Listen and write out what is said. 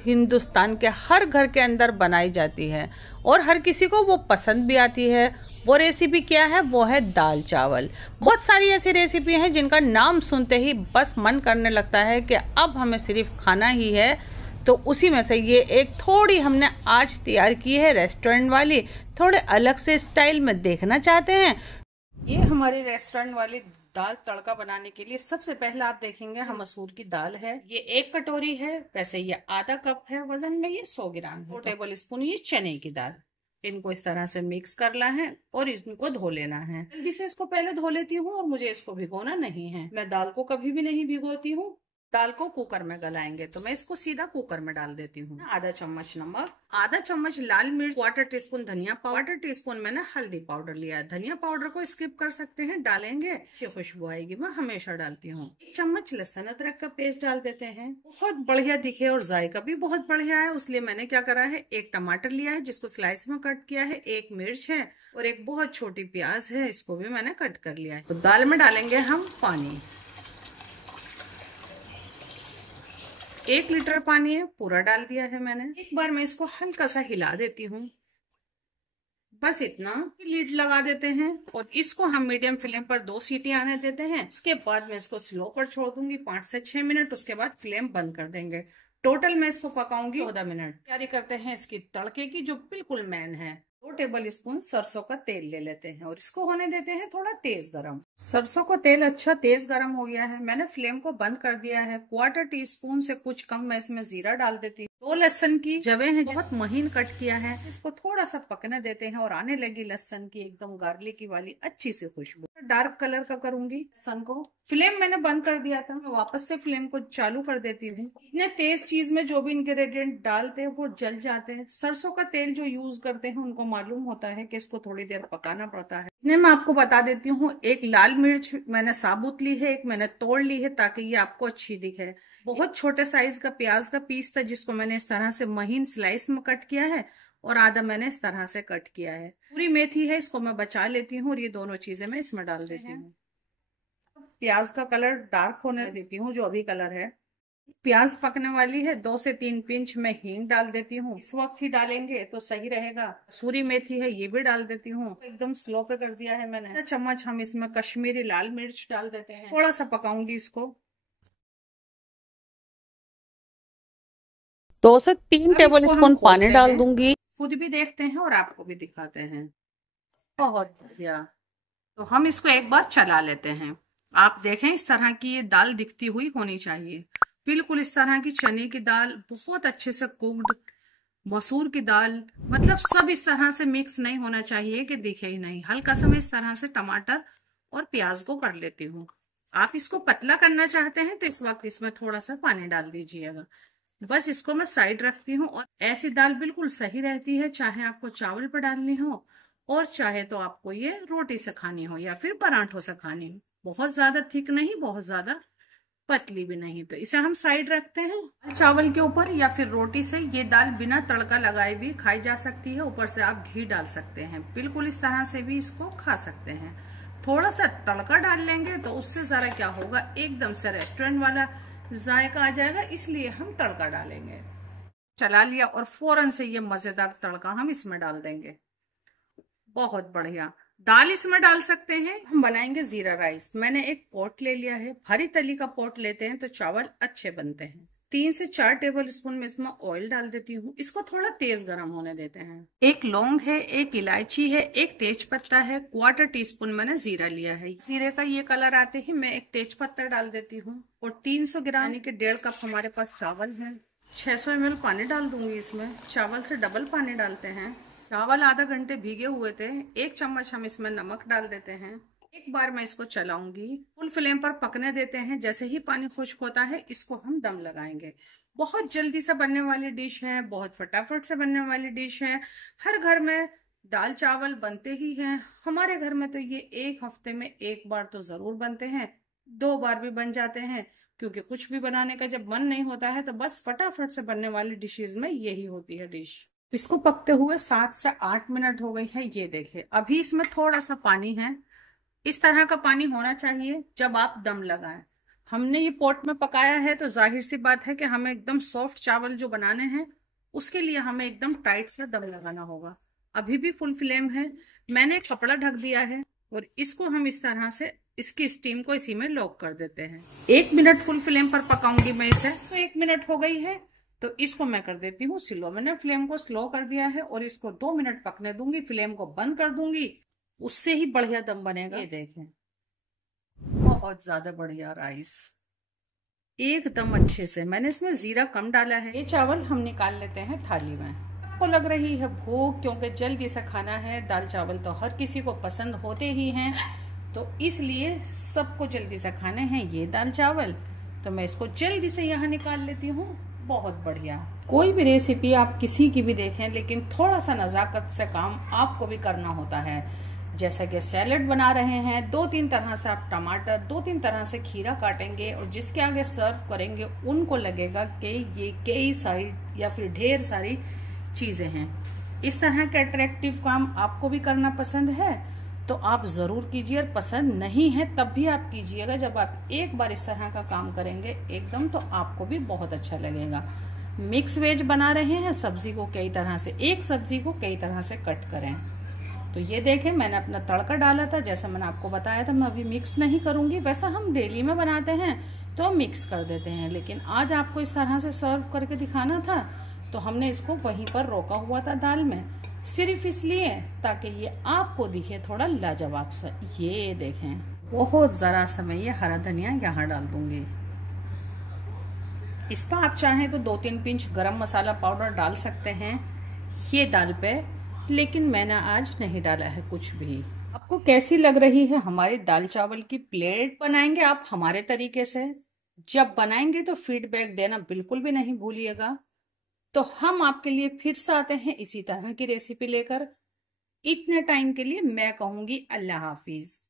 हिंदुस्तान के हर घर के अंदर बनाई जाती है और हर किसी को वो पसंद भी आती है। वो रेसिपी क्या है? वो है दाल चावल। बहुत सारी ऐसी रेसिपी हैं जिनका नाम सुनते ही बस मन करने लगता है कि अब हमें सिर्फ खाना ही है। तो उसी में से ये एक थोड़ी हमने आज तैयार की है, रेस्टोरेंट वाली, थोड़े अलग से स्टाइल में देखना चाहते हैं। ये हमारी रेस्टोरेंट वाली दाल तड़का बनाने के लिए सबसे पहले आप देखेंगे हम मसूर की दाल है, ये 1 कटोरी है। वैसे ये आधा कप है, वजन में ये 100 ग्राम है। 2 टेबल स्पून ये चने की दाल। इनको इस तरह से मिक्स करना है और इनको धो लेना है। जल्दी से इसको पहले धो लेती हूँ और मुझे इसको भिगोना नहीं है। मैं दाल को कभी भी नहीं भिगोती हूँ। दाल को कुकर में गलाएंगे तो मैं इसको सीधा कुकर में डाल देती हूँ। आधा चम्मच नमक, आधा चम्मच लाल मिर्च, 1/4 टीस्पून धनिया पाउडर, 1/4 टीस्पून मैंने हल्दी पाउडर लिया है। धनिया पाउडर को स्किप कर सकते हैं, डालेंगे अच्छी खुशबू आएगी, मैं हमेशा डालती हूँ। 1 चम्मच लहसुन अदरक का पेस्ट डाल देते हैं। बहुत बढ़िया दिखे और जायका भी बहुत बढ़िया है, इसलिए मैंने क्या करा है, 1 टमाटर लिया है जिसको स्लाइस में कट किया है, 1 मिर्च है और 1 बहुत छोटी प्याज है, इसको भी मैंने कट कर लिया है। तो दाल में डालेंगे हम पानी। 1 लीटर पानी है, पूरा डाल दिया है मैंने। एक बार मैं इसको हल्का सा हिला देती हूँ, बस इतना। लीड लगा देते हैं और इसको हम मीडियम फ्लेम पर 2 सीटी आने देते हैं। उसके बाद मैं इसको स्लो पर छोड़ दूंगी 5 से 6 मिनट। उसके बाद फ्लेम बंद कर देंगे। टोटल मैं इसको पकाऊंगी 14 मिनट। तैयारी करते हैं इसकी तड़के की, जो बिल्कुल मेन है। 2 टेबल स्पून सरसों का तेल ले लेते हैं और इसको होने देते हैं थोड़ा तेज गरम। सरसों का तेल अच्छा तेज गरम हो गया है, मैंने फ्लेम को बंद कर दिया है। 1/4 टीस्पून से कुछ कम मैं इसमें जीरा डाल देती हूँ। 2 लहसुन की जवें हैं, बहुत महीन कट किया है। इसको थोड़ा सा पकने देते हैं और आने लगी लहसुन की एकदम गार्लिक वाली अच्छी सी खुशबू। डार्क कलर का करूंगी लहसुन को। फ्लेम मैंने बंद कर दिया था, मैं वापस से फ्लेम को चालू कर देती हूँ। इतने तेज चीज में जो भी इंग्रेडिएंट डालते हैं वो जल जाते हैं। सरसों का तेल जो यूज करते हैं उनको मालूम होता है कि इसको थोड़ी देर पकाना पड़ता है। इतने मैं आपको बता देती हूँ, 1 लाल मिर्च मैंने साबुत ली है, 1 मैंने तोड़ ली है ताकि ये आपको अच्छी दिखे। बहुत छोटे साइज का प्याज का पीस था जिसको मैंने इस तरह से महीन स्लाइस में कट किया है और आधा मैंने इस तरह से कट किया है। पूरी मेथी है, इसको मैं बचा लेती हूँ और ये दोनों चीजें मैं इसमें डाल देती हूँ। प्याज का कलर डार्क होने देती हूँ, जो अभी कलर है। प्याज पकने वाली है, 2 से 3 पिंच में हींग डाल देती हूँ। इस वक्त ही डालेंगे तो सही रहेगा। सूरी मेथी है, ये भी डाल देती हूँ। एकदम स्लो पे कर दिया है मैंने। 1 चम्मच हम इसमें कश्मीरी लाल मिर्च डाल देते हैं। थोड़ा सा पकाऊंगी इसको। 2 से 3 टेबल स्पून पानी डाल दूंगी। खुद भी देखते हैं और आपको भी दिखाते हैं। बहुत बढ़िया। तो हम इसको एक बार चला लेते हैं। आप देखें इस तरह की ये दाल दिखती हुई होनी चाहिए, बिल्कुल इस तरह की। चने की दाल बहुत अच्छे से कुक्ड, मसूर की दाल, मतलब सब इस तरह से मिक्स नहीं होना चाहिए कि दिखे ही नहीं। हल्का सा मैं इस तरह से टमाटर और प्याज को कर लेती हूँ। आप इसको पतला करना चाहते हैं तो इस वक्त इसमें थोड़ा सा पानी डाल दीजिएगा। बस इसको मैं साइड रखती हूँ। और ऐसी दाल बिल्कुल सही रहती है, चाहे आपको चावल पर डालनी हो और चाहे तो आपको ये रोटी से खानी हो या फिर पराठों से खानी हो। बहुत ज्यादा थिक नहीं, बहुत ज्यादा पतली भी नहीं। तो इसे हम साइड रखते हैं। चावल के ऊपर या फिर रोटी से ये दाल बिना तड़का लगाए भी खाई जा सकती है। ऊपर से आप घी डाल सकते हैं, बिल्कुल इस तरह से भी इसको खा सकते हैं। थोड़ा सा तड़का डाल लेंगे तो उससे जरा क्या होगा, एकदम से रेस्टोरेंट वाला जायका आ जाएगा, इसलिए हम तड़का डालेंगे। चला लिया और फौरन से ये मजेदार तड़का हम इसमें डाल देंगे। बहुत बढ़िया। दाल इसमें डाल सकते हैं। हम बनाएंगे जीरा राइस। मैंने एक पॉट ले लिया है, भारी तली का पॉट लेते हैं तो चावल अच्छे बनते हैं। 3 से 4 टेबल स्पून में इसमें ऑयल डाल देती हूँ। इसको थोड़ा तेज गरम होने देते हैं। 1 लौंग है, 1 इलायची है, 1 तेज पत्ता है, 1/4 टीस्पून मैंने जीरा लिया है। जीरे का ये कलर आते ही मैं 1 तेज पत्ता डाल देती हूँ। और 300 ग्राम यानी कि 1.5 कप हमारे पास चावल है। 600 ml पानी डाल दूंगी इसमें। चावल से डबल पानी डालते हैं। चावल आधा घंटे भीगे हुए थे। 1 चम्मच हम इसमें नमक डाल देते हैं। एक बार मैं इसको चलाऊंगी, फुल फ्लेम पर पकने देते हैं। जैसे ही पानी खुश्क होता है इसको हम दम लगाएंगे। बहुत जल्दी से बनने वाली डिश है, बहुत फटाफट से बनने वाली डिश है। हर घर में दाल चावल बनते ही हैं। हमारे घर में तो ये 1 हफ्ते में 1 बार तो जरूर बनते हैं, 2 बार भी बन जाते हैं, क्योंकि कुछ भी बनाने का जब मन नहीं होता है तो बस फटाफट से बनने वाली डिशेज में यही होती है डिश। इसको पकते हुए 7 से 8 मिनट हो गई है। ये देखिए अभी इसमें थोड़ा सा पानी है। इस तरह का पानी होना चाहिए जब आप दम लगाएं। हमने ये पॉट में पकाया है तो जाहिर सी बात है कि हमें एकदम सॉफ्ट चावल जो बनाने हैं उसके लिए हमें एकदम टाइट सा दम लगाना होगा। अभी भी फुल फ्लेम है, मैंने कपड़ा ढक दिया है और इसको हम इस तरह से इसकी स्टीम को इसी में लॉक कर देते हैं। 1 मिनट फुल फ्लेम पर पकाऊंगी मैं इसे। तो 1 मिनट हो गई है तो इसको मैं कर देती हूँ स्लो। मैंने फ्लेम को स्लो कर दिया है और इसको 2 मिनट पकने दूंगी, फ्लेम को बंद कर दूंगी, उससे ही बढ़िया दम बनेगा। ये देखें, बहुत ज्यादा बढ़िया राइस, एकदम अच्छे से। मैंने इसमें जीरा कम डाला है। ये चावल हम निकाल लेते हैं थाली में। आपको लग रही है भूख, क्योंकि जल्दी से खाना है। दाल चावल तो हर किसी को पसंद होते ही हैं, तो इसलिए सबको जल्दी से खाने हैं ये दाल चावल। तो मैं इसको जल्दी से यहाँ निकाल लेती हूँ। बहुत बढ़िया। कोई भी रेसिपी आप किसी की भी देखें, लेकिन थोड़ा सा नजाकत से काम आपको भी करना होता है। जैसा कि सैलेड बना रहे हैं, 2-3 तरह से आप टमाटर, 2-3 तरह से खीरा काटेंगे और जिसके आगे सर्व करेंगे उनको लगेगा कि ये कई सारी या फिर ढेर सारी चीजें हैं। इस तरह का अट्रैक्टिव काम आपको भी करना पसंद है तो आप जरूर कीजिए, और पसंद नहीं है तब भी आप कीजिएगा। जब आप एक बार इस तरह का काम करेंगे एकदम, तो आपको भी बहुत अच्छा लगेगा। मिक्स वेज बना रहे हैं, सब्जी को कई तरह से, एक सब्जी को कई तरह से कट करें। तो ये देखें, मैंने अपना तड़का डाला था, जैसा मैंने आपको बताया था। मैं अभी मिक्स नहीं करूंगी, वैसा हम डेली में बनाते हैं तो मिक्स कर देते हैं, लेकिन आज आपको इस तरह से सर्व करके दिखाना था तो हमने इसको वहीं पर रोका हुआ था दाल में, सिर्फ इसलिए ताकि ये आपको दिखे थोड़ा लाजवाब सा। ये देखें, बहुत जरा सा मैं ये हरा धनिया यहाँ डाल दूंगी। इस पर आप चाहें तो 2-3 पिंच गरम मसाला पाउडर डाल सकते हैं ये दाल पे, लेकिन मैंने आज नहीं डाला है कुछ भी। आपको कैसी लग रही है हमारी दाल चावल की प्लेट? बनाएंगे आप हमारे तरीके से? जब बनाएंगे तो फीडबैक देना बिल्कुल भी नहीं भूलिएगा। तो हम आपके लिए फिर से आते हैं इसी तरह की रेसिपी लेकर। इतने टाइम के लिए मैं कहूंगी अल्लाह हाफिज।